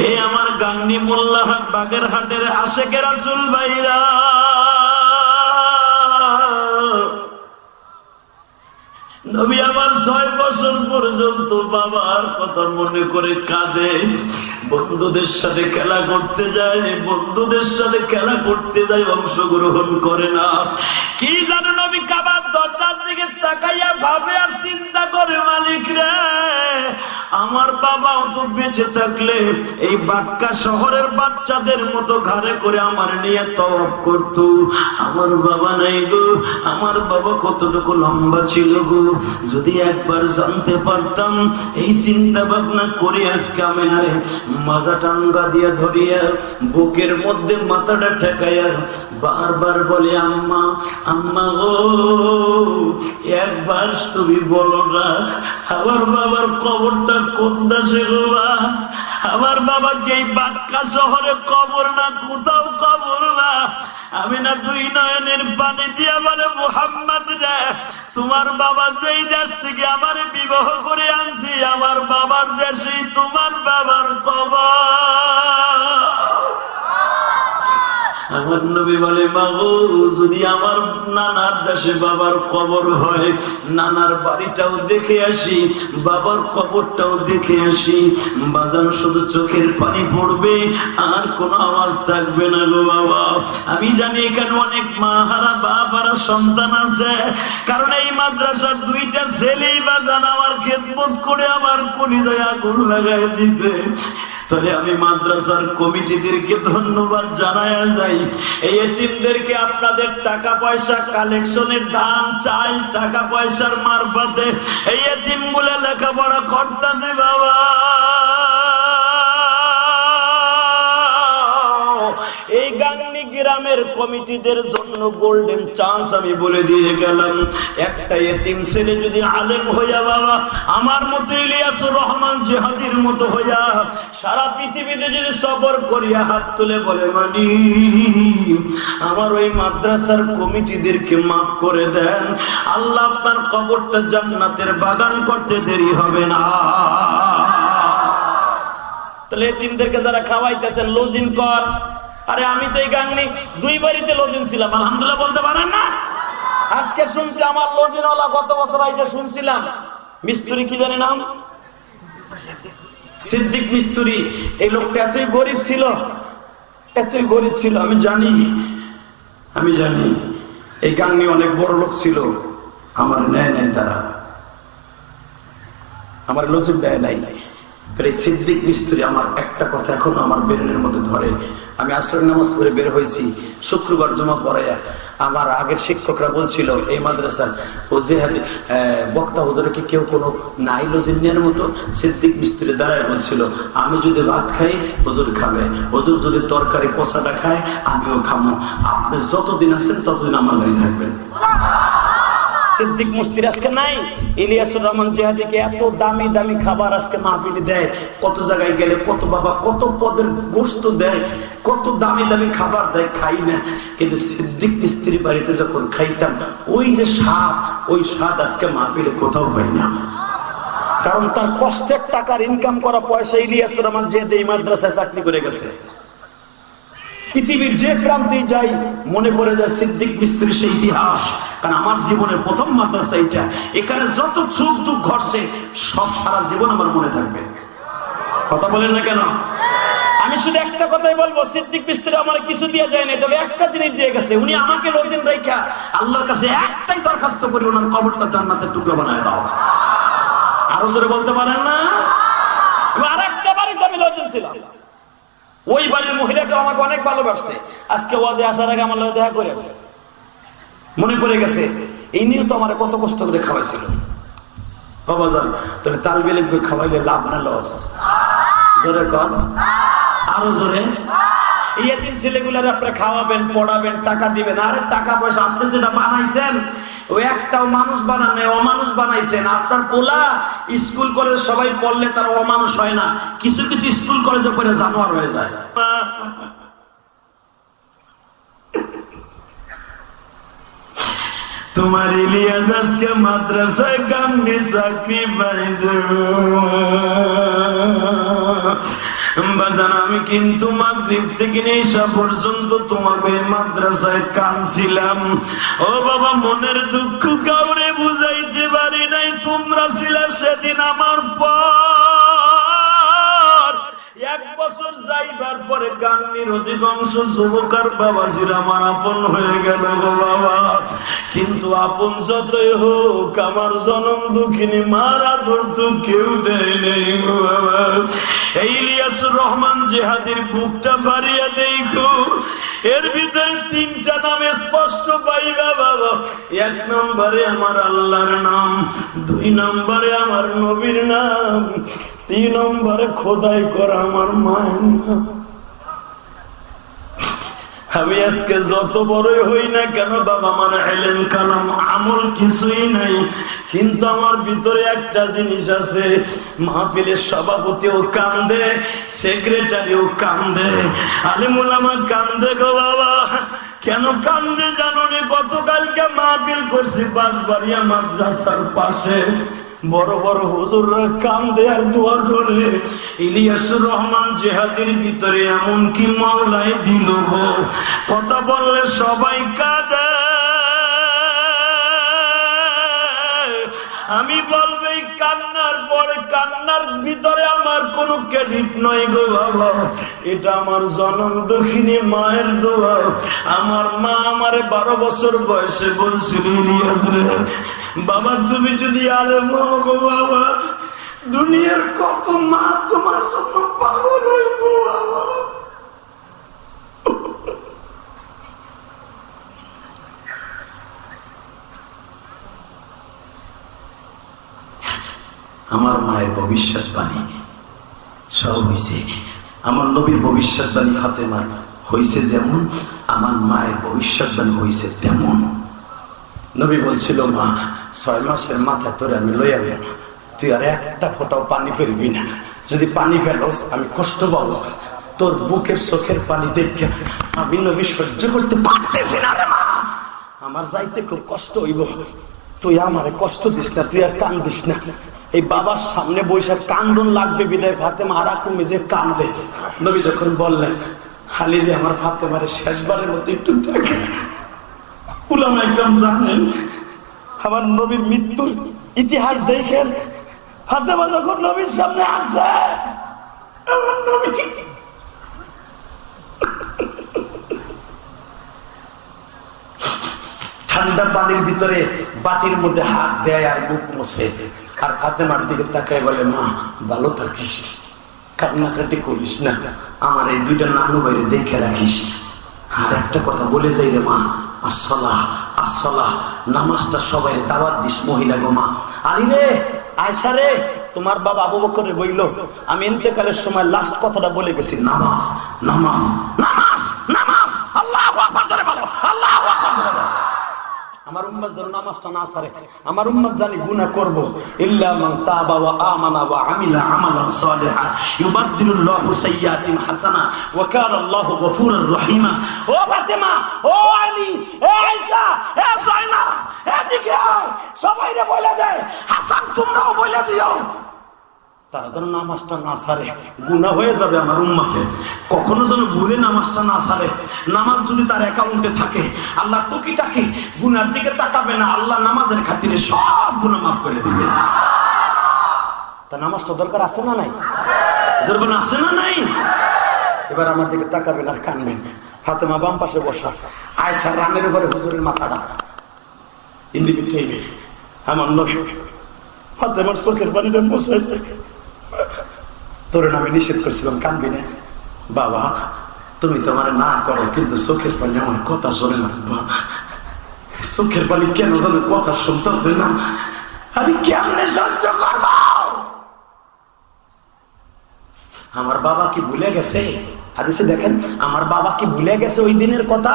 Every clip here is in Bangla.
এই আমার গাংনী মোল্লাহাট বাগেরহাটের আশেকের রাসূল ভাইরা, নবী আমার 6 বছর পর্যন্ত বাবার কথা মনে করে কাঁদে। বন্ধুদের সাথে খেলা করতে যায়, বন্ধুদের সাথে খেলা করতে যায়, অংশগ্রহণ করে না। কি জানো, নবী কাবার দরজার দিকে তাকাইয়া ভাবে আর চিন্তা করে, মালিক রে, আমার বাবাও তো বেঁচে থাকলে এই বাক্কা শহরের বাচ্চাদের মতো ঘাড়ে করে আমার নিয়ে তওয়াফ করতো। আমার বাবা নাই গো, আমার বাবা কতটুকু লম্বা ছিল গো, যদি একবার জানতে পারতাম। এই চিন্তা ভাবনা করে আজকে আমেনারে মাজা টাঙ্গা দিয়া ধরিয়া বুকের মধ্যে মাথাটা ঠেকাইয়া বারবার বলে, আম্মা আম্মা গো, একবার তুমি বলো না আমার বাবার কবরটা কোন দেশে গো? আমার বাবাকে এই বাক্কা শহরে কবর না, কোথাও কবর না। আমি না 2 নয়নের পানি দিয়া বলে, মুহাম্মদ রে, তোমার বাবা যেই দেশ থেকে আমার বিবাহ করে আনছি, আমার বাবার দেশেই তোমার বাবার কবর। আমার নবী বলে, মাগো, যদি আমার নানার দেশে বাবার কবর হয়, নানার বাড়িটাও দেখে আসি, বাবার কবরটাও দেখে আসি। বাজান শুধু চোখের পানি পড়বে, আর কোনো আওয়াজ থাকবে না গো বাবা। আমি জানি এখানে অনেক মা হারা বাপ হারা সন্তান আছে, কারণ এই মাদ্রাসার 2টা ছেলেই বাজান আমার খেদমত করে আমার কলিজায় আগুন লাগাই দিছে। তাহলে আমি মাদ্রাসার কমিটিদেরকে ধন্যবাদ জানায়া যাই। এই এতিমদেরকে আপনাদের টাকা পয়সা কালেকশনের দান চাই, টাকা পয়সার মারফতে এই এতিমগুলো লেখাপড়া করতেছে বাবা। এই গাংনী গ্রামের কমিটিদের জন্য গোল্ডেন চান্স আমি বলে দিয়ে গেলাম। একটা এতিম ছেলে যদি আলেম হইয়া বাবা আমার মতো ইলিয়াসুর রহমান জিহাদির মতো হইয়া সারা পৃথিবীতে যদি সফর করিয়া হাত তুলে বলে, মানি আমার ওই মাদ্রাসার কমিটিদেরকে মাফ করে দেন, আল্লাহ আপনার কবরটা জান্নাতের বাগান করতে দেরি হবে না। তাহলে এতিমদেরকে যারা খাওয়াইতেছেন, লজিং কর। আরে আমি তো এই গাংনী 2 বাড়িতে লজিং ছিলাম, আলহামদুলিল্লাহ বলতে পারেন না? আজকে শুনছি আমার লজিনওয়ালা গত বছর আইসা শুনছিলাম, মিস্ত্রি কি জানি নাম, সিদ্দিক মিস্ত্রি। এই লোকটা এতই গরিব ছিল, এতই গরিব ছিল, আমি জানি এই গাংনী অনেক বড় লোক ছিল, আমার নেয় নাই, তারা আমার লজিক দেয় নাই। সিদ্দিক মিস্ত্রি আমার একটা কথা এখনো আমার ব্রেনের মধ্যে ধরে। আমি আসরের নামাজ পড়ে বের হয়েছি, শুক্রবার জমা পড়াইয়া আমার আগের শিক্ষকরা বলছিল এই মাদ্রাসার ও যে বক্তা হুজুরকে কেউ কোনো নাই লজিনের মতো। সিদ্দিক মিস্ত্রি দ্বারাই বলছিল, আমি যদি ভাত খাই হুজুর খাবে, হুজুর যদি তরকারি পচাটা খায় আমিও খাবো, আপনি যতদিন আছেন ততদিন আমার বাড়ি থাকবেন। সিদ্দিক মুস্তির আজকে নাই। ইলিয়াসুর রহমান জিহাদিকে এত দামি দামি খাবার আজকে মাহফিলে দেয়, কত জায়গায় গেলে কত বাবা কত পদের গোশত দেয়, কত দামি দামি খাবার দেয়, খাই না। কিন্তু সিদ্দিক মিস্ত্রির বাড়িতে যখন খাইতাম ওই যে স্বাদ, ওই স্বাদ আজকে মাহফিলে কোথাও পাই না। কারণ তার কষ্টের টাকার ইনকাম করা পয়সা ইলিয়াসুর রহমান জিহাদি এই মাদ্রাসায় চাকরি করে গেছে। পৃথিবীর যে প্রান্তে যাই মনে পড়ে যায় সিদ্দিক মিস্ত্রির সেই ইতিহাস। কারণ আমার জীবনের প্রথম মাদ্রাসা এটা, এখানে যত সুখ দুঃখ ঘটছে সব সারা জীবন আমার মনে থাকবে। কথা বলেন না কেন? আমি শুধু একটা কথাই বলবো, সিদ্দিক মিস্ত্রি আমার কিছু দিয়ে যায় না, তবে একটা জিনিস দিয়ে গেছে, উনি আমাকে লজিন রাইখা আল্লাহর কাছে একটাই দরখাস্ত করি, ওনার কবরটা জান্নাতের টুকরো বানায় দাও। আরো জোরে বলতে পারেন না? আর একটা বাড়িতে আমি লজিন ছিলাম, ওই বাড়ির মহিলাটা আমাকে অনেক ভালোবাসছে। আজকে ওয়াজে আসার আগে আমার দেখা করে আসছে, মনে পড়ে গেছে। এই নিয়ে তো আমার কত কষ্ট করে খাওয়াইছিল। বাবা জান, তাহলে তালবে ইলমকে খাওয়াইলে লাভ না লস? জোরে কর, আরো জোরে। এই এতিম ছেলেগুলার আপনারা খাওয়াবেন, পড়াবেন, টাকা দিবেন। আরে টাকা পয়সা আপনি যেটা বানাইছেন ওই একটাও মানুষ বানান নাই, অমানুষ বানাইছেন। আপনার পোলা স্কুল কলেজ সবাই পড়লে তারা অমানুষ হয় না, কিছু কিছু স্কুল কলেজে পড়ে জানোয়ার হয়ে যায়। তোমার ইলিয়াস আজকে মাদ্রাসায় গাঙ্গে চাকরি পাইছে, বাজান আমি কিন্তু মাগরিব থেকে ঈশা পর্যন্ত তোমাকে মাদ্রাসায় কাঁদছিলাম। ও বাবা, মনের দুঃখ কাউরে বুঝাইতে পারি নাই। তোমরা ছিলে সেদিন আমার পর। 1 বছর যাইবার পরে গান্নির অধিকাংশ যুবকার বাবাজির আমার আপন হয়ে গেল গো বাবা। কিন্তু আপন যতই হোক, আমার জনম দুঃখিনী মার আদর তো কেউ দেয় নেই গো বাবা। এই ইলিয়াসুর রহমান জিহাদির বুকটা বাড়িয়ে দেখো, এর ভিতরে 3টা নাম স্পষ্ট পাইবা বাবা। 1 নম্বরে আমার আল্লাহর নাম, 2 নম্বরে আমার নবীর নাম, 3 নম্বরে খোদাই করা আমার মায়ের নাম। আমি আজকে যত বড়ই হই না কেন বাবা, আমার ইলম কালাম আমল কিছুই নাই, কিন্তু আমার ভিতরে একটা জিনিস আছে। মাহফিলের সভাপতিও কান্দে, সেক্রেটারিও কান্দে, আলেম ওলামা কান্দে গো বাবা। কেন কান্দে জানো নি? গতকালকে মাহফিল করছি বাঁশবাড়িয়া মাদ্রাসার পাশে, বড় বড় হুজুররা কান্দে আর দোয়া করে। ইলিয়াসুর রহমান জিহাদের ভিতরে এমন কি মাওলায় দিল গো, কথা বললে সবাই কাঁদে। আমি বলবো এই কান্নার পরে, কান্নার ভিতরে আমার কোনো ক্রেডিট নয় গো বাবা, এটা আমার জনম দক্ষিণী মায়ের দোয়া। আমার মা আমারে 12 বছর বয়সে বলছিল, ইলিয়াস রে বাবা, তুমি যদি আলেম হও গো বাবা, দুনিয়ার কত মা তোমার জন্য পাগল হইব বাবা। আমার মায়ের ভবিষ্যৎবাণী সব হয়েছে, আমার নবীর ভবিষ্যৎবাণী ফাতেমার হয়েছে যেমন, আমার মায়ের ভবিষ্যৎবাণী হয়েছে তেমন। নবী বলছিল, মা 6 মাসের মাথায় তোরে আমি লইয়া গেল, তুই আর একটা ফোঁটাও পানি ফেলবি না, যদি পানি ফেলোস আমি কষ্ট পাবো। তোর বুকের চোখের পানি দেখে আমি নবী সহ্য করতে পারতেছি না রে মা, আমার যাইতে খুব কষ্ট হইব, তুই আমারে কষ্ট দিস না, তুই আর কান্দিস না। এই বাবার সামনে বৈশা কান্দন লাগবে বিদায় ফাতেমা আর কমে যে কান্দে। নবী যখন বললেন, হালিরে আমার ফাতেমারে শেষবারের মতো একটু দেখে। উলামা একদম জানেন আমার নবীর মৃত্যুর ইতিহাস দেখেন, ফাতেমা যখন নবীর সামনে আসে, আমার নবী ঠান্ডা পানির ভিতরে বাটির মধ্যে হাত দেয় আর বুক মোছে, আর ফাতেমার দিকে তাকায় বলে, মা ভালো থাকিস, কান্নাকাটি করিস না, আমার এই 2টা নানু বাইরে দেখে রাখিস। আর একটা কথা বলে যাই রে মা, আসসালাহ আসসালাহ, নামাজটা সবাই দাওয়াত দিস মহিলা গো মা। আরে রে আয়সা রে, তোমার বাবা আবু বকরে বইল, আমি ইন্তেকালের সময় লাস্ট কথাটা বলে গেছি, নামাজ নামাজ নামাজ নামাজ, আল্লাহু আকবার জোরে বলো, আল্লাহু আকবার জোরে বলো। আমার উম্মত যেন নামাজটা না ছাড়ে, আমার উম্মত জানি গুনাহ করব, ইল্লা মান তাবা ওয়া আমানা ওয়া আমিলা আমালান সালিহান ইউবাদদিলুল্লাহু সাইয়্যাতিহিম হাসানা ওয়া কানা আল্লাহু গফুরুর রহিমা। ও ফাতেমা, ও আলী, এ আয়েশা, এ সাইনা, এদিকে সবাইরে বলে দে, হাসান তোমরাও বলে দিও, তারা যেন নামাজটা না ছাড়ে, গুনাহ হয়ে যাবে আমার উম্মতে। কখনো যেন ভুলে নামাজটা না ছাড়ে। নামাজ যদি তার অ্যাকাউন্টে থাকে, আল্লাহ টুকিটাকি গুনার দিকে তাকাবে না, আল্লাহ নামাজের খাতিরে সব গুনাহ মাফ করে দিবে। তা নামাজটা দরকার আছে না নাই? দরকার আছে না নাই? এবার আমার দিকে তাকাবেন আর কানবেন। ফাতেমা বাম পাশে বসা, আয়েশা রানের উপরে হুজুরের মাথাটা ইন্দিকে ঠেইবে। আমার নবী ফাতেমার চোখের পানিটা মুছাইতে, তোরে আমি নিষেধ করছিলাম কানবি না, বাবা তুমি তো আমার না করো, কিন্তু চোখের পানি আমার কথা শোনে না, চোখের পানি কেন জানে কথা শুনতেছে না, আমি কেমনে সহ্য করব? আমার বাবা কি ভুলে গেছে? হাদিসে দেখেন, আমার বাবা কি ভুলে গেছে ওই দিনের কথা?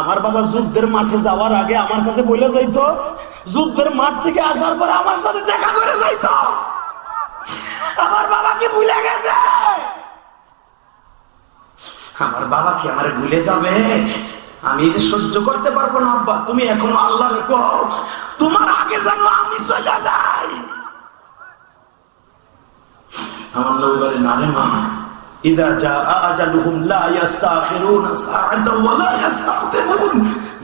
আমার বাবা যুদ্ধের মাঠে যাওয়ার আগে আমার কাছে বলে যাইতো, যুদ্ধের মাঠ থেকে আসার পরে আমার সাথে দেখা করে যাইতো। আমার বাবা কি ভুলে গেছে? আমার বাবা কি আমারে ভুলে যাবে? আমি এটা সহ্য করতে পারবো না আব্বা, তুমি এখনো আল্লাহ রেখো, তোমার আগে যেন আমি চলে যাই। আমার নবী বলে, না রে মা, ইযা জাআ আজালুহুম লা ইস্তাখিরুনা সাআতাও ওয়া লা ইস্তাকদিমুন।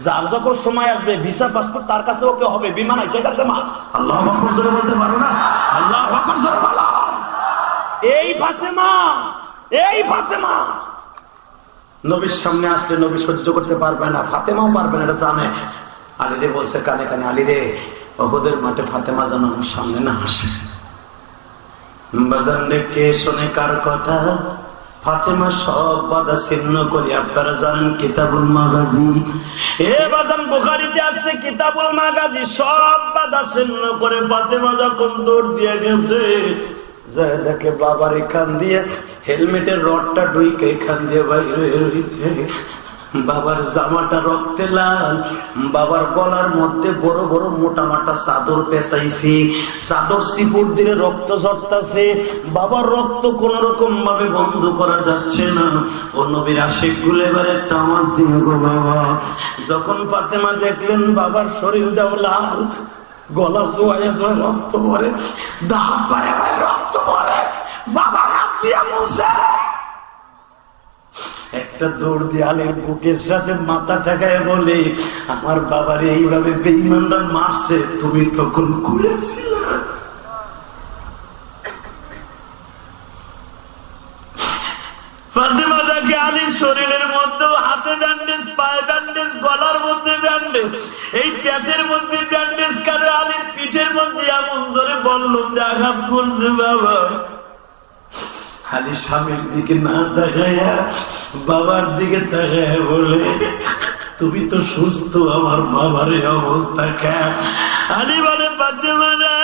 যার যখন সময় আসবে ভিসা পাসপোর্ট তার কাছে ওকে হবে, বিমান আছে কাছে মা। আল্লাহু আকবার জোরে বলতে পারো না? আল্লাহু আকবার জোরে বলো। এই ফাতেমা নবীর সামনে আসলে নবী সহ্য করতে পারবে না, ফাতেমাও পারবে না, এটা জানে। আলীরে বলছে কানে কানে, আলীরে উহুদের মাঠে ফাতেমা যেন আমার সামনে না আসে। বাজান রে, কে শোনে কার কথা? ফাতেমা সব বাধা ছিন্ন করে, আপনারা জানেন কিতাবুল মাগাজি, এ বাজান বুখারীতে আছে কিতাবুল মাগাজি, সব বাধা ছিন্ন করে ফাতেমা যখন দৌড় দিয়ে গেছে, যায় দেখে বাবার এখান দিয়ে হেলমেটের রডটা ঢুকে এখান দিয়ে বাইরে রয়েছে, বাবার জামাটা রক্তে লাল, বাবার গলার মধ্যে বড় বড় মোটা মোটা চাদর পেঁচাইছি, চাদর সিপুর দিলে রক্ত ঝরতাছে, বাবার রক্ত কোন রকম ভাবে বন্ধ করা যাচ্ছে না। ও নবীর আশিক গুলো এবার একটা আওয়াজ দিয়ে গো বাবা। যখন ফাতেমা দেখলেন বাবার শরীরটাও লাল, গলা চুয়ায় চুয়ায় রক্ত পরে, দাঁত পায়ে পায়ে রক্ত পরে, বাবা হাত দিয়ে মুছে একটা দৌড় দিয়ে আলীর বুকের সাথে মাথা ঠেকায় বলে, আমার বাবার এইভাবে বেঈমানরা মারছে, তুমি তখন ঘুরেছিলে। ফাতেমা দেখে আলীর শরীরের মধ্যে হাতে ব্যান্ডেজ, পায়ে ব্যান্ডেজ, গলার মধ্যে ব্যান্ডেজ, এই পেটের মধ্যে ব্যান্ডেজ করে, আলীর পিঠের মধ্যে এমন জোরে বললাম যে আঘাত করছে বাবা। আলী স্বামীর দিকে না তাকায়া বাবার দিকে তাকায় বলে, তুমি তো সুস্থ, আমার বাবার এই অবস্থা কেন? আলী বলে, ফাতেমা না,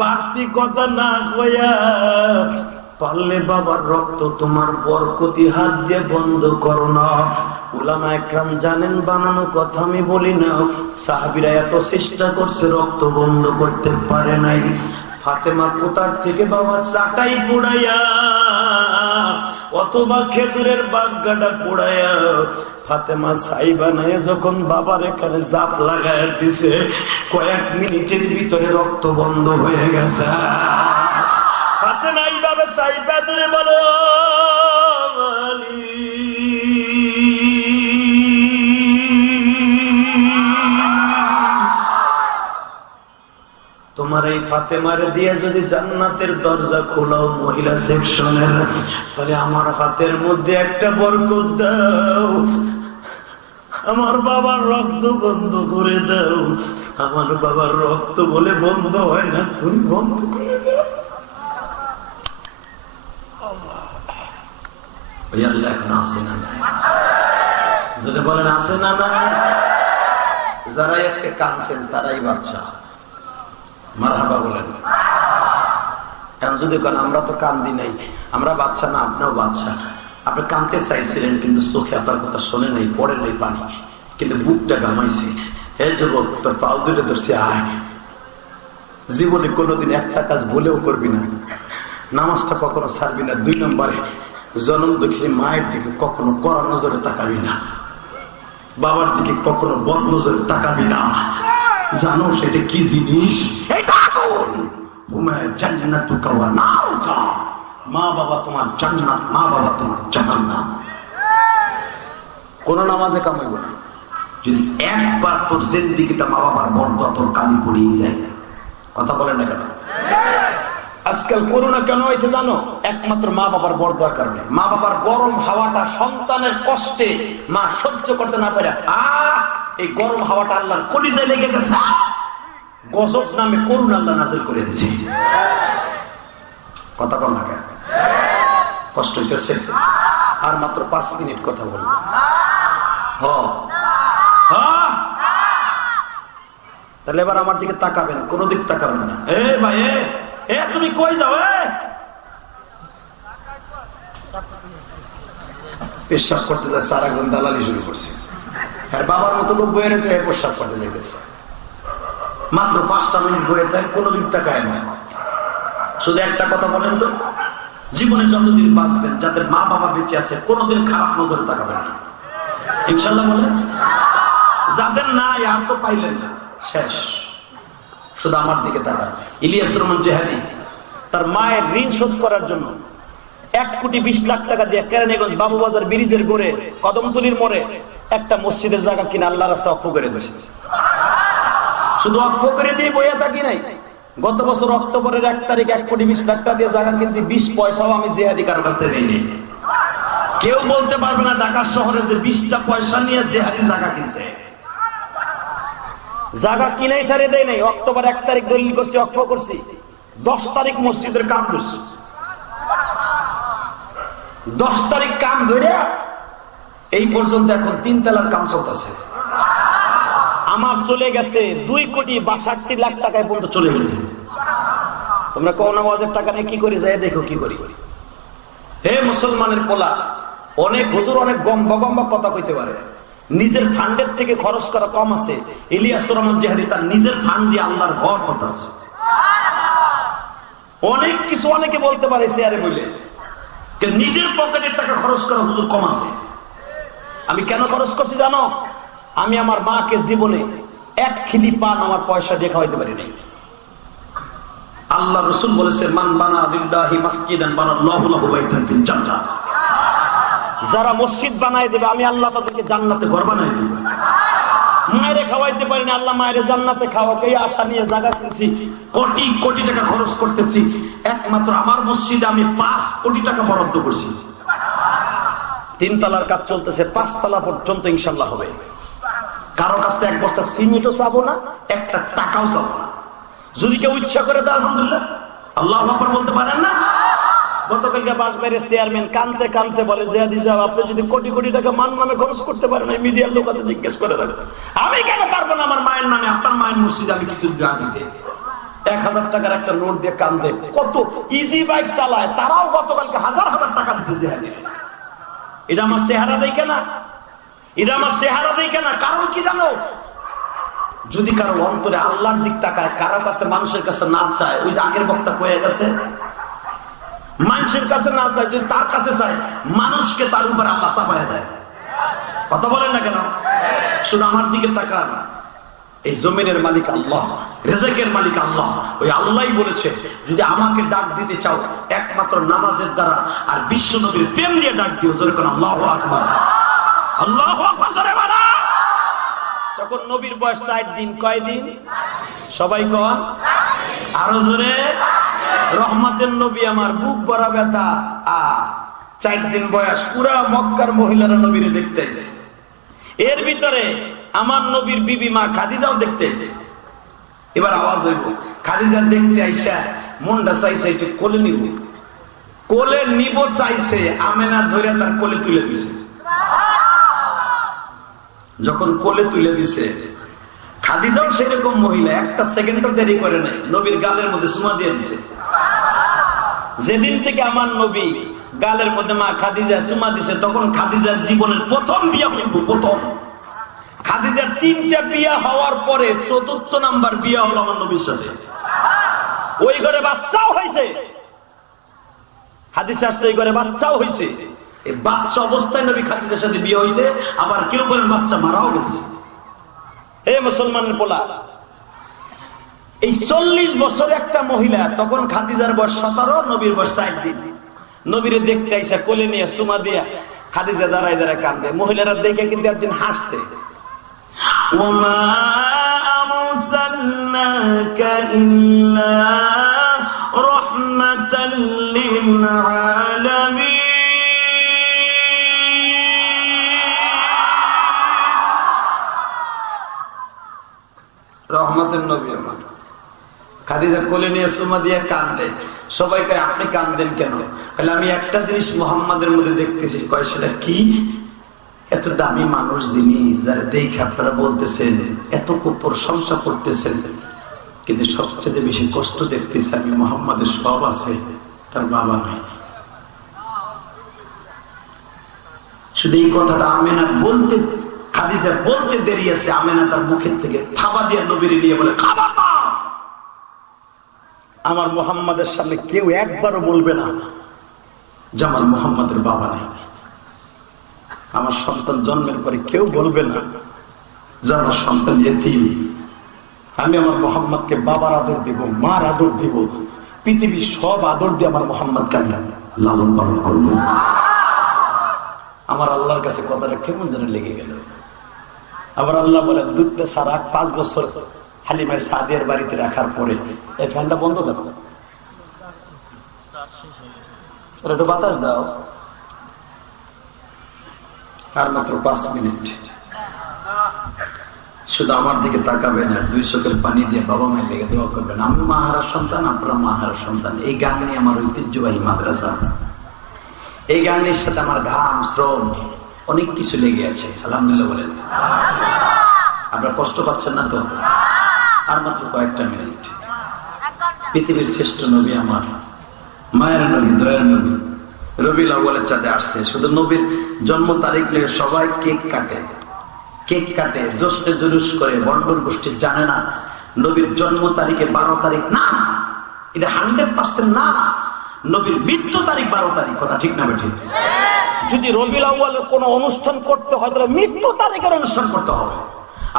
বাড়তি কথা না কয়া পারলে বাবার রক্ত তোমার বরকতি হাত দিয়ে বন্ধ করো না। উলামা একরাম জানেন বানানো কথা আমি বলি না, সাহাবীরা এত চেষ্টা করছে রক্ত বন্ধ করতে পারে নাই। ফাতেমা কোথার থেকে বাবা চাটাই পোড়াইয়া অথবা খেজুরের বাগগাটা পোড়াইয়া ফাতেমা ছাই বানায় যখন বাবার এখানে জাপ লাগায় দিছে, কয়েক মিনিটের ভিতরে রক্ত বন্ধ হয়ে গেছে। ফাতেমা এইভাবে ছাই পাথরে বলো, তোমার এই ফাতেমারে দিয়ে যদি জান্নাতের দরজা খোলাও মহিলা সেকশনের, তাহলে আমার হাতের মধ্যে একটা বরকত দাও, আমার বাবার রক্ত বন্ধ করে দাও। আমার বাবার রক্ত বলে বন্ধ হয় না, তুমি বন্ধ করে দাও। এখন আসে না, যেটা বলেন আসে না, যারাই আজকে কাঁদছেন তারাই বাচ্চা, মারহাবা বলেন। এখন যদি কেন আমরা তো কান্দি নাই, আমরা বাচ্চা না, আপনিও বাচ্চা। আপনি কাঁদতে চাইছিলেন কিন্তু চোখে আপনার কথা শোনে নাই, পড়ে নাই পানি, কিন্তু বুকটা ঘামাইছে। হে যুবক, তোর পাও দুটো ধরছি, আয়। জীবনে কোনোদিন একটা কাজ ভুলেও করবি না, নামাজটা কখনো ছাড়বি না। 2 নম্বরে জনম দুঃখী মায়ের দিকে কখনো কড়া নজরে তাকাবি না, বাবার দিকে কখনো বদ নজরে তাকাবি না। জানো সেটা কি জিনিস? এটা আগুন। মা বাবা তোমার জান্নাত, মা বাবা তোমার জাহান্নাম। কোন নামাজে কামাইব না যদি একবার তোর জিন্দেগিটা মা বাবার বর্দা তোর কানে পড়িয়ে যায়। কথা বলেন না কেন? আজকাল করোনা কেন হয়েছে জানো? একমাত্র মা বাবার বর্দার কারণে। মা বাবার গরম হাওয়াটা সন্তানের কষ্টে মা সহ্য করতে না পারে, এই গরম হাওয়াটা আল্লাহর কলিজায় লেগে গেছে, গজব নামে করুণ আল্লাহ নাযিল করে দিয়েছে। কথা বল না কেন? কষ্ট হইতেছে। আর মাত্র 5 মিনিট কথা বলবো। তাহলে এবার আমার দিকে তাকাবেন, কোন দিক তাকাবেন না। এ ভাই, এ তুমি কই যাও? পেশাব করতে যাচ্ছে, আর একজন দালালি শুরু করছে। আর বাবার মতো লোক বয়ে রয়েছে, পেশাব করতে যাইতেছে। মাত্র 5টা মিনিট বয়ে থাকে, কোন দিক তাকায় না। শুধু একটা কথা বলেন তো, জীবনে যতদিন বাঁচবেন, যাদের মা বাবা বেঁচে আছে, কোনদিন খারাপ নজরে তাকাবেন না, ইনশাল্লাহ বলেন। যাদের নাই আর তো পাইলেন না, শেষ। শুধু আমার দিকে তারা। ইলিয়াস রহমান জেহাদি তার মায়ের ঋণ শোধ করার জন্য 1,20,00,000 টাকা দিয়ে কেরানীগঞ্জ বাবুবাজার ব্রিজের গোড়ে কদমতলির মোড়ে একটা মসজিদের জায়গা কিনা আল্লাহ রাস্তা অক্ষ করে দিয়েছে। শুধু অক্ষ করে দিয়ে বইয়া থাকি নাই, গত বছর অক্টোবরের 1 তারিখ 1,20,00,000 টাকা দিয়ে জায়গা কিনছি, 20 পয়সাও আমি জেহাদি কারো কাছ থেকে নেই। কেউ বলতে পারবে না ঢাকা শহরে যে 20টা পয়সা নিয়ে জেহাদি জায়গা কিনছে। জায়গা কিনাই সারে দেয় নাই। অক্টোবর 1 তারিখ দলিল করছি, অক্ষ করছি, 10 তারিখ মসজিদের কাম ধরছি, 10 তারিখ কাম ধরে এই পর্যন্ত এখন 3 তলার কাম চলতেছে। আমার চলে গেছে 2,62,00,000 টাকায় পর্যন্ত চলে গেছে। তোমরা কোন আওয়াজের টাকা নিয়ে কি করি, যায় দেখো কি করি। হে মুসলমানের পোলা, অনেক হুজুর অনেক গম্বা গম্বা কথা কইতে পারে, নিজের ফান্ডের থেকে খরচ করা কম আছে। ইলিয়াস রহমান জেহাদি তার নিজের ফান্ড দিয়ে আল্লাহর ঘর করতেছে। অনেক কিছু অনেকে বলতে পারে চেয়ারে বলে, নিজের পকেটের টাকা খরচ করা হুজুর কম আছে। আমি কেন খরচ করছি জানো? আমি আমার মাকে জীবনে 1 খিলি পান আমার পয়সা দিয়ে খাওয়াইতে পারি নাই। আল্লাহ রাসূল বলেছে, মান বানা লিল্লাহি মাসজিদান বানাল্লাহু লাহু বাইতান ফিল জান্নাহ। যারা মসজিদ বানায় দেবে আমি আল্লাহ তাদেরকে জান্নাতে ঘর বানায় দেব। মায়েরে খাওয়াইতে পারি না, আল্লাহ মায়েরে জান্নাতে খাওয়াকে আশা নিয়ে জায়গা কিনছি, কোটি কোটি টাকা খরচ করতেছি। একমাত্র আমার মসজিদে আমি 5 কোটি টাকা বরাদ্দ করছি। 3 তলার কাজ চলতেছে, 5 তলা পর্যন্ত ইনশাআল্লাহ হবে। কারো কাছ থেকে 1 বস্তা সিমেন্টও চাবো না, 1 টাকাও চাবো না। যদি কেউ ইচ্ছা করে তা আলহামদুলিল্লাহ, আল্লাহু আকবার বলতে পারেন না? গতকালকে বাসবাড়ির চেয়ারম্যান কানতে কানতে বলে, জিয়াদি সাহেব আপনি যদি কোটি কোটি টাকা মান নামে খরচ করতে পারেন, মিডিয়ার লোক জিজ্ঞেস করে রাখবেন, আমি কেন পারবো না আমার মায়ের নামে আপনার মায়ের মসজিদে আমি কিছু গান দিতে। 1000 টাকার একটা নোট দিয়ে কান্দে, কত ইজি বাইক চালায় তারাও গতকালকে হাজার হাজার টাকা দিচ্ছে জেহাদি। এটা আমার চেহারা দেখে না, এটা আমার চেহারা দেখে না। কারণ কি জানো? যদি কারো অন্তরে আল্লাহর দিক তাকায়, কারো কাছে মানুষের কাছে না চায়, ওই যে আগের বক্তা কয়ে গেছে, মানুষের কাছে না চায়, যদি তার কাছে চায়, মানুষকে তার উপর আল্লাহ চাপায় দেয়। কথা বলেন না কেন? শুধু আমার দিকে তাকান। এই জমিনের মালিক আল্লাহ, রিজিকের মালিক আল্লাহ। ওই আল্লাহই বলেছে, যদি আমাকে ডাক দিতে চাও একমাত্র নামাজের দ্বারা আর বিশ্ব নবীর প্রেম দিয়ে ডাক দিও। জোরে কোন আল্লাহু আকবার, আল্লাহু আকবার জোরে বলো। তখন নবীর বয়স 4 দিন। কয় দিন? সবাই কন আরো জোরে। রহমতের নবী আমার, বুক ভরা ব্যথা। 4 দিন বয়স, পুরা মক্কার মহিলারা নবীরে দেখতে আইছে। এর ভিতরে আমার নবীর বিবি মা খাদিজাও দেখতে আইছে। এবার আওয়াজ হইব, খাদিজা দেখতে আইসা মুন্ডা চাইছে একটু কোলে নিব, কোলে নিব চাইছে, আমেনা ধরে তার কোলে তুলে দিছে। যখন কোলে তুলে দিছে, খাদিজাও সেরকম মহিলা, 1 সেকেন্ডও দেরি করে নাই, নবীর গালের মধ্যে চুমা দিয়ে দিছে। যেদিন থেকে আমার নবী গালের মধ্যে মা খাদিজা চুমা দিছে, তখন খাদিজার জীবনের প্রথম বিয়ে হইব। প্রথম খাদিজার 3টা বিয়ে হওয়ার পরে 4র্থ নাম্বার বিয়ে হলো আমার নবীর সাথে। ওই ঘরে বাচ্চাও হয়েছে, হাদিসে আসছে এই ঘরে বাচ্চাও হয়েছে। এই বাচ্চা অবস্থায় নবী খাদিজার সাথে বিয়ে হয়েছে। আবার কেউ বলেন বাচ্চা মারাও গেছে। হে মুসলমানের পোলা, এই 40 বছর একটা মহিলা, তখন খাদিজার বয়স 17, নবীর বয়স 4 দিন। নবীরে দেখতে আইসা কোলে নিয়ে সুমা দিয়া খাদিজা দাঁড়ায় দাঁড়ায় কান্দে। মহিলারা দেখে কিন্তু একদিন হাসছে। ওমা আরসালনাকা ইল্লা রাহমাতাল লিল আলামিন। রহমতের নবী আমার। খাদিজা কোলে নিয়ে সুমা দিয়ে কান্দে। সবাই কয় আপনি কান্দেন কেন? তাহলে আমি একটা জিনিস মুহাম্মাদের মধ্যে দেখতেছি। কয় সেটা কি? এত দামি মানুষ যিনি, যারা দেখে আপনারা বলতেছেন এত প্রশংসা করতেছেন, কিন্তু সবচেয়ে বেশি কষ্ট দেখতেছি আমি মুহাম্মাদের সব আছে, তার বাবা নাই। শুধু এই কথাটা আমেনা বলতে, খাদিজা বলতে দেরি আছে, আমেনা তার মুখের থেকে থাবা দিয়ে নবীরে নিয়ে বলে, খাবারটা আমার মুহাম্মাদের সামনে কেউ একবারও বলবে না যে আমার মুহাম্মাদের বাবা নেই। আমার সন্তান জন্মের পরে কেউ বলবে না যে আমার সন্তান এতিম। আমি আমার মোহাম্মদকে বাবার আদর দিব, মার আদর দিব, পৃথিবীর সব আদর দিয়ে আমার মোহাম্মদকে আমি লালন পালন করব। আমার আল্লাহর কাছে কথাটা কেমন যেন লেগে গেল। আবার আল্লাহ বলেন, দুধটা সারা 5 বছর হালিমায় সাদিয়ার বাড়িতে রাখার পরে এই ফ্যানটা বন্ধ করো, একটু বাতাস দাও, আর মাত্র 5 মিনিট। শুধু আমার দিকে তাকাবেন আর 2 চোখের পানি দিয়ে বাবা মায়ের লেগে দোয়া করবেন। আমি মাহারা সন্তান, আপনারা মাহারা সন্তান। এই গান নিয়ে আমার ঐতিহ্যবাহী মাদ্রাসা, এই গানের সাথে আমার ঘাম শ্রম অনেক কিছু লেগে আছে। আলহামদুলিল্লাহ বলেন। আপনারা কষ্ট পাচ্ছেন না তো? আর মাত্র কয়েকটা মিনিট। পৃথিবীর শ্রেষ্ঠ নবী, আমার মায়ের নবী, দয়ার নবী, রবিউল আউয়ালের চাঁদে আসছে। শুধু নবীর জন্ম তারিখ নিয়ে সবাই কেক কাটে, কেক কাটে, জোশে জুলুস করে। বন্ডল গোষ্ঠী জানে না নবীর জন্ম তারিখে 12 তারিখ না, এটা 100% না। নবীর মৃত্যু তারিখ 12 তারিখ। কথা ঠিক না ঠিক? যদি রবিউল আউয়ালের কোনো অনুষ্ঠান করতে হয় তাহলে মৃত্যু তারিখের অনুষ্ঠান করতে হবে।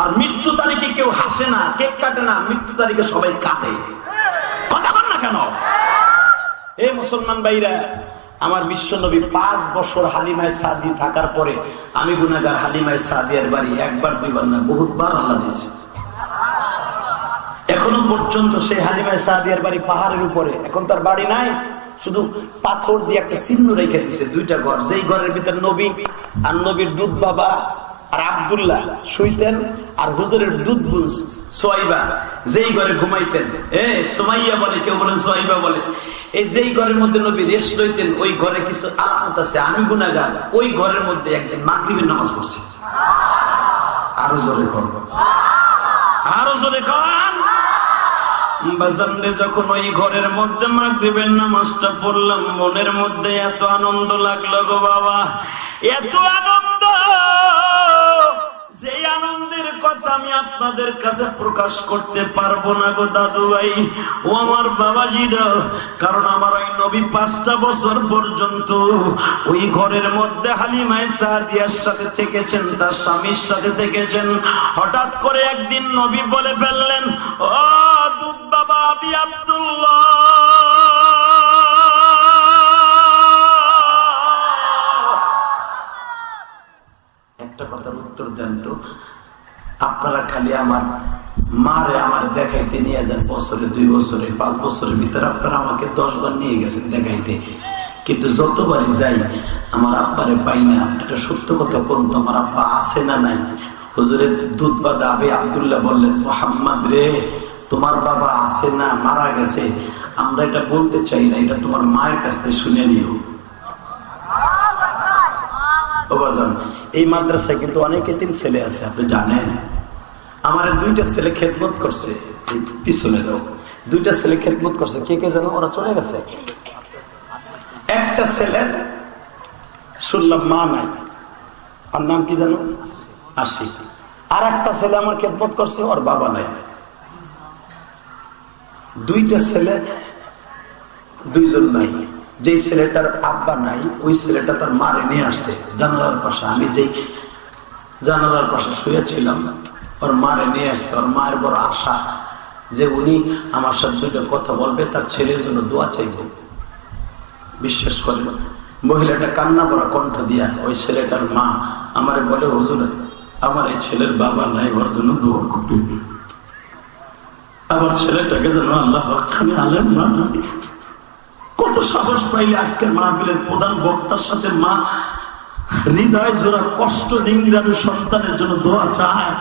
আর মৃত্যু তারিখে কেউ হাসে না, কেক কাটে না, মৃত্যু তারিখে সবাই কাটে। কথা বল না কেন? এই মুসলমান ভাইরা, আমার বিশ্ব নবী 5 বছর হালিমায় সাদি থাকার পরে আমি গুনাহগার হালিমায় সাদিয়ার বাড়ি 1বার 2বার না, বহুতবার আল্লাহ দিয়েছে। এখনো পর্যন্ত সেই হালিমায় সাদিয়ার বাড়ি পাহাড়ের উপরে। এখন তার বাড়ি নাই, শুধু পাথর দিয়ে একটা চিহ্ন রেখে দিছে, 2টা ঘর। যেই ঘরের ভিতর নবী আর নবীর দুধ বাবা আর আব্দুল্লাহ শুইতেন, আর হুজুরের দুধ বোন সোয়াইবা যেই ঘরে ঘুমাইতেন, সুমাইয়া বলে, কেউ বলেন সোয়াইবা বলে। এই যেই ঘরের মধ্যে নবী রেস্ট লইতেন, ওই ঘরে কিছু আলামত আছে। আমি গুনাহগার ওই ঘরের মধ্যে একদিন মাগরিবের নামাজ পড়ছি। আরো জোরে কর, আরো জোরে কর। বাজারে যখন ওই ঘরের মধ্যে মাগরিবের নামাজটা পড়লাম, মনের মধ্যে এত আনন্দ লাগলো গো বাবা, এত আনন্দ, যে আনন্দের কথা আমি আপনাদের কাছে প্রকাশ করতে পারবো না গো দাদু ভাই ও আমার বাবাজিরা। কারণ আমার ওই নবী 5টা বছর পর্যন্ত ওই ঘরের মধ্যে হালিমায়ে সাদিয়ার সাথে থেকেছেন, তার স্বামীর সাথে থেকেছেন। হঠাৎ করে একদিন নবী বলে ফেললেন, ও দুধ বাবা আবি আব্দুল্লাহ, একটা কথার উত্তর দেন তো, আপনারা খালি আমার মারে আমার দেখাইতে নিয়ে যান, বছরে 2 বছরে 5 বছরের ভিতরে আপনারা আমাকে 10 বার নিয়ে গেছেন দেখাইতে, কিন্তু যতবারই যাই আমার আব্বারে পাই না। এটা সত্য কথা কোন, তোমার আব্বা আছে না নাই? হুজুরের দুধ বাদা আবি আব্দুল্লাহ বললেন, মুহাম্মদ রে, তোমার বাবা আছে না মারা গেছে? আমরা এটা বলতে চাই না, এটা তোমার মায়ের কাছ থেকে শুনে নিও। এই মাদ্রাসায় কিন্তু অনেক এতিম ছেলে আছে, আপনি জানেন। আমার 2টা ছেলে খেদমত করছে, পিছনে দাও, 2টা ছেলে খেদমত করছে। কে কে জানো? ওরা চলে গেছে। একটা ছেলের শুনলাম মা নাই, আর নাম কি জানো? আশিক। আর একটা ছেলে আমার খেদমত করছে, ওর বাবা নাই। 2টা ছেলে, 2 জন নাই। যে ছেলেটার আব্বা নাই, ওই ছেলেটা তার মারে নিয়ে আসছে জানালার পাশে। আমি যেই জানালার পাশে শুয়েছিলাম, ওর মারে নিয়ে আসছে। ওর মায়ের বড় আশা যে উনি আমার সাথে 2টা কথা বলবে, তার ছেলের জন্য দোয়া চাইবে। বিশ্বাস করেন, মহিলাটা কান্না ভরা কণ্ঠ দিয়া, ওই ছেলেটার মা আমারে বলে, হুজুর আমার এই ছেলের বাবা নাই, ওর জন্য দোয়া করবে। আমার ছেলেটাকে যেন আল্লাহ আলেম না। কত সাহস পাইলে আজকের মাহফিলের প্রধান বক্তার সাথে মা হৃদয় জোড়া কষ্ট নিংড়ানো সন্তানের জন্য দোয়া চায়।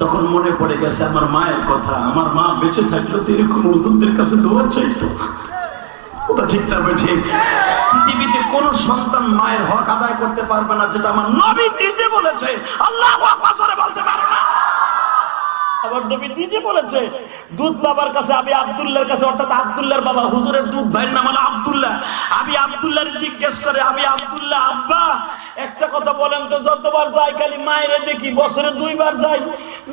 তখন মনে পড়ে গেছে আমার মায়ের কথা। আমার মা বেঁচে থাকলে তো এরকম হুজুরদের কাছে দোয়া চাইতো। ওটা ঠিক না ভাই? ঠিক। পৃথিবীতে কোন সন্তান মায়ের হক আদায় করতে পারবে না, যেটা আমার নবী নিজে বলেছে। আল্লাহু আকবার বলতে পারো না? আমার নবী নিজে বলেছে, দুধ বাবার কাছে আমি আব্দুল্লাহর কাছে, অর্থাৎ আব্দুল্লাহর বাবা হুজুরের দুধ ভাইয়ের নাম হলো আব্দুল্লাহ। আমি আব্দুল্লাহর জিজ্ঞেস করে, আমি আব্দুল্লাহ আব্বা একটা কথা বলেন তো, যতবার যাই খালি মায়েরে দেখি, বছরে 2 বার যাই,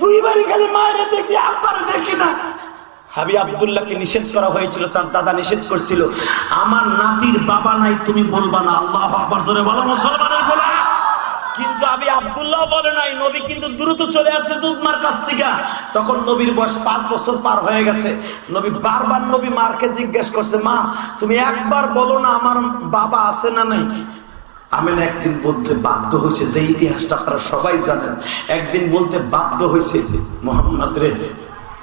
2 বারই খালি মায়েরে দেখি, আব্বারে দেখি না। হাবি আব্দুল্লাহকে নিষেধ করা হয়েছিল, তার দাদা নিষেধ করছিল, আমার নাতির বাবা নাই তুমি বলবা না। আল্লাহু আকবার জোরে বলো মুসলমানের বলা। কিন্তু আমি আব্দুল্লাহ বলে নাই, নবী কিন্তু দ্রুত চলে আসছে দুধমার কাছ থেকে। তখন নবীর বয়স 5 বছর পার হয়ে গেছে। নবী বারবার নবী মারকে জিজ্ঞেস করছে, মা তুমি একবার বলো না আমার বাবা আছে না নাই। আমিনা একদিন বলতে বাধ্য হয়েছে, যে ইতিহাসটা আপনারা সবাই জানেন, একদিন বলতে বাধ্য হয়েছে, মোহাম্মদ রে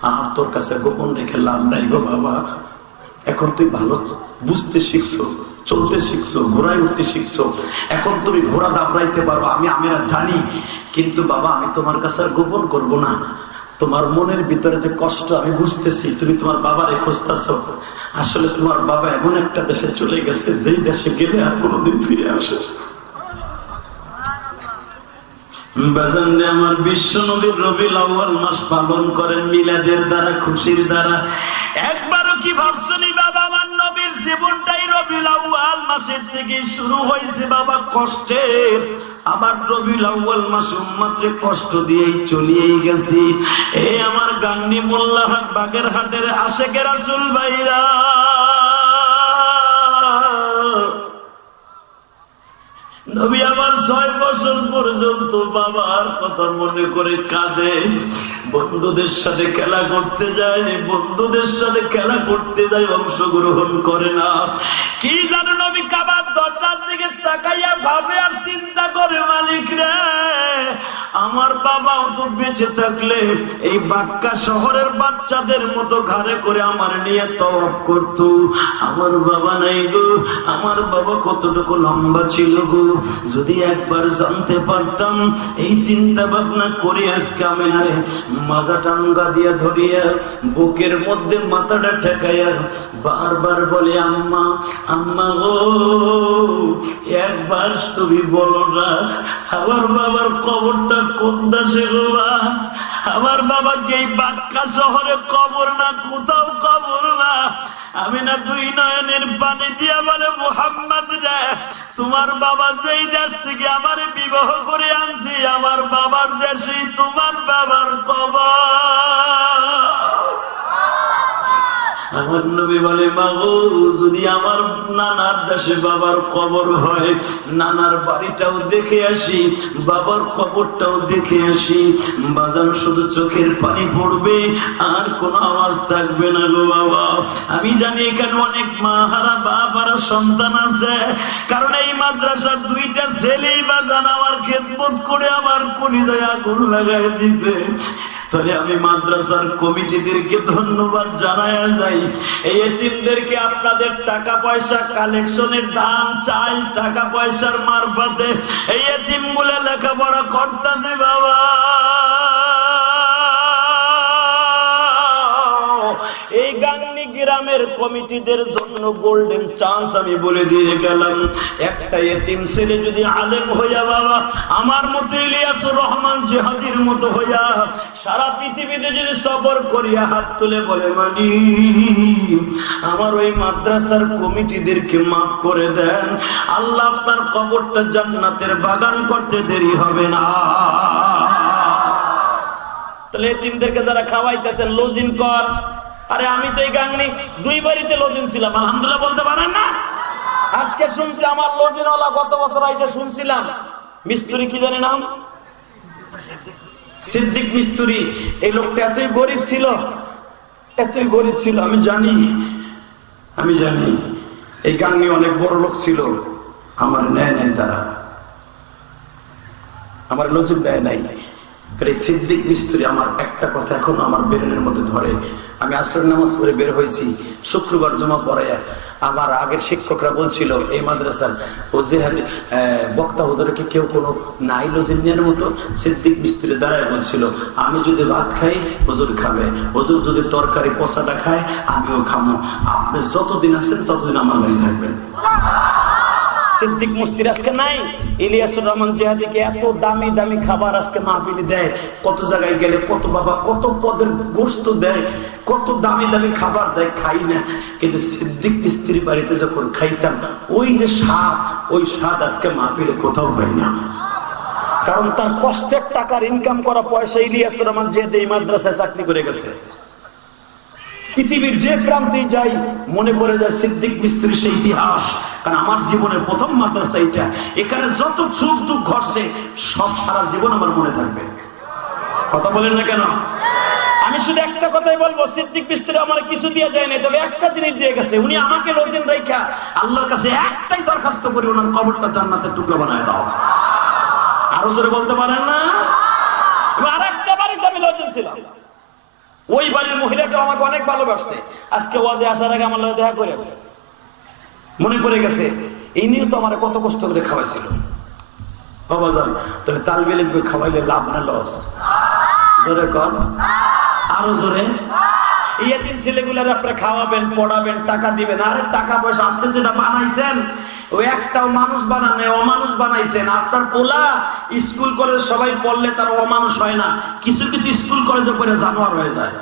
আমার তোর কাছে গোপন রেখে লাভ নাই গো বাবা। এখন তুই ভালো বুঝতে শিখছো, চলতে শিখছো, ঘোড়ায় উঠতে শিখছো, এখন তুমি ঘোড়া দাবড়াইতে পারো, আমি আমিরা জানি। কিন্তু বাবা আমি তোমার কাছে আর গোপন করবো না, তোমার মনের ভিতরে যে কষ্ট আমি বুঝতেছি, তুমি তোমার বাবারে খুঁজতেছো। আসলে তোমার বাবা এমন একটা দেশে চলে গেছে, যেই দেশে গেলে আর কোনোদিন ফিরে আসে। আমার বিশ্ব নবীর রবিউল আউয়াল মাস পালন করেন মিলাদের দ্বারা, খুশির দ্বারা। একবারও কি ভাবছনি বাবা আমার নবীর জীবনটাই রবিউল আউয়াল মাসের থেকে শুরু হয়েছে বাবা কষ্টের। আবার রবিউল আউয়াল মাস উম্মতরে কষ্ট দিয়েই চলিয়েই গেছি। এই আমার গাংনী মোল্লাহাট বাগেরহাটের আশেকে রাসূল ভাইরা, নবী আমার 6 বছর পর্যন্ত বাবার কথা মনে করে কাঁদে। বন্ধুদের সাথে খেলা করতে যায়, বন্ধুদের সাথে খেলা করতে যায়, অংশগ্রহণ করে না। কি জানো নবী কাবার দরজার দিকে তাকাইয়া ভাবে আর চিন্তা করে, মালিক রে আমার বাবাও তো বেঁচে থাকলে এই বাক্কা শহরের বাচ্চাদের মতো ঘাড়ে করে আমার নিয়ে তওয়াফ করত। আমার বাবা নাই গো, আমার বাবা কতটুকু লম্বা ছিল গো, যদি একবার জানতে পারতাম। এই চিন্তা ভাবনা করে আজকে আমিনারে মাজা টাঙ্গা দিয়া ধরিয়া বুকের মধ্যে মাথাটা ঠেকাইয়া বারবার বলে, আম্মা আম্মা গো একবার তুমি বলো না আমার বাবার কবরটা কোন দেশে গো? আমার বাবাকে এই বাক্কা শহরে কবর না, কোথাও কবর না। আমি না 2 নয়নের পানি দিয়া বলে, মুহাম্মদ রে তোমার বাবা যেই দেশ থেকে আমারে বিবাহ করে আনছি, আমার বাবার দেশেই তোমার বাবার কবর। আমার নবী বলে, মাগো যদি আমার নানার দেশে বাবার কবর হয়, নানার বাড়িটাও দেখে আসি, বাবার কবরটাও দেখে আসি। বাজান শুধু চোখের পানি পড়বে, আর কোনো আওয়াজ থাকবে না গো বাবা। আমি জানি এখানে অনেক মা হারা বাপ হারা সন্তান আছে, কারণ এই মাদ্রাসার 2টা ছেলেই বাজান আমার খেদমত করে আমার কলিজায় আগুন লাগাই দিছে। তাহলে আমি মাদ্রাসার কমিটিদেরকে ধন্যবাদ জানায়া যাই। এই এতিমদেরকে আপনাদের টাকা পয়সা কালেকশনের দান চাই, টাকা পয়সার মারফতে এই এতিমগুলো লেখাপড়া করতেছে বাবা। এই গাংনী গ্রামের কমিটিদের জন্য গোল্ডেন চান্স আমি বলে দিয়ে গেলাম। একটা এতিম ছেলে যদি আলেম হইয়া বাবা আমার মতো ইলিয়াসুর রহমান জিহাদির মতো হইয়া সারা পৃথিবীতে যদি সফর করিয়া হাত তুলে বলে, মানি আমার ওই মাদ্রাসার কমিটিদেরকে মাফ করে দেন, আল্লাহ আপনার কবরটা জান্নাতের বাগান করতে দেরি হবে না। তাহলে এতিমদেরকে যারা খাওয়াইতেছেন লজিন কর। আরে আমি তো এই গাংনী 2 বাড়িতে লজিন ছিলাম, আলহামদুলিল্লাহ বলতে পারেন না? আজকে শুনছি আমার লজিনওয়ালা গত বছর আইসা শুনছিলাম, মিস্ত্রি কি জানি নাম, সিদ্দিক মিস্ত্রি। এই লোকটা এতই গরিব ছিল, এতই গরিব ছিল, আমি জানি এই গাংনী অনেক বড় লোক ছিল। আমার নেয় নাই, তারা আমার লজিন দেয় নাই। সিদ্দিক মিস্ত্রি আমার একটা কথা এখন আমার ব্রেনের মধ্যে ধরে। আমি আসরের নামাজ পড়ে বের হয়েছি, শুক্রবার জমা পড়াইয়া আমার আগের শিক্ষকরা বলছিল এই মাদ্রাসার ও যে বক্তা হুজুরকে কেউ কোনো নাই লজিন নেওয়ার মতো। সিদ্দিক মিস্ত্রি দাঁড়ায় বলছিল, আমি যদি ভাত খাই হুজুর খাবে, হুজুর যদি তরকারি পচাটা খায় আমিও খাবো, আপনি যতদিন আছেন ততদিন আমার বাড়ি থাকবেন। সিদ্দিক মুস্তির আজকে নাই। ইলিয়াসুর রহমান জিহাদিকে এত দামি দামি খাবার আজকে মাহফিলে দেয়, কত জায়গায় গেলে কত বাবা কত পদের গোশত দেয়, কত দামি দামি খাবার দেয়, খাই না। কিন্তু সিদ্দিক মিস্ত্রির বাড়িতে যখন খাইতাম ওই যে স্বাদ, ওই স্বাদ আজকে মাহফিলে কোথাও পাই না। কারণ তার কষ্টের টাকার ইনকাম করা পয়সা ইলিয়াসুর রহমান জিহাদি এই মাদ্রাসায় চাকরি করে গেছে। পৃথিবীর যে প্রান্তে যাই মনে পড়ে যায় সিদ্দিক মিস্ত্রি সেই ইতিহাস। কারণ আমার জীবনের প্রথম মাদ্রাসা এটা, এখানে যত সুখ দুঃখ ঘটছে সব সারা জীবন আমার মনে থাকবে। কথা বলেন না কেন? আমি শুধু একটা কথাই বলবো, সিদ্দিক মিস্ত্রি আমার কিছু দিয়ে যায় না, তবে একটা জিনিস দিয়ে গেছে। উনি আমাকে লজেন রাইখা আল্লাহর কাছে একটাই দরখাস্ত করি, ওনার কবরটা জান্নাতের টুকরো বানায় দাও। আরো জোরে বলতে পারেন না? আর একটা বাড়িতে আমি লজেন ছিলাম, ওই বাড়ির মহিলাটা আমাকে অনেক ভালোবাসছে। আজকে ওয়াজে আসার আগে আমার দেখা করে আসছে, মনে পড়ে গেছে এই নিয়ে তো আমার কত কষ্ট করে খাওয়াইছিল। বাবা যান, তাহলে তালবে ইলমকে খাওয়াইলে লাভ না লস? জোরে কর, আরো জোরে। এতিম ছেলেগুলার আপনারা খাওয়াবেন, পড়াবেন, টাকা দিবেন। আরে টাকা পয়সা আপনি যেটা বানাইছেন ওই একটাও মানুষ বানান নাই, অমানুষ বানাইছেন। আপনার পোলা স্কুল কলেজ সবাই পড়লে তার অমানুষ হয় না, কিছু কিছু স্কুল কলেজে পড়ে জানোয়ার হয়ে যায়।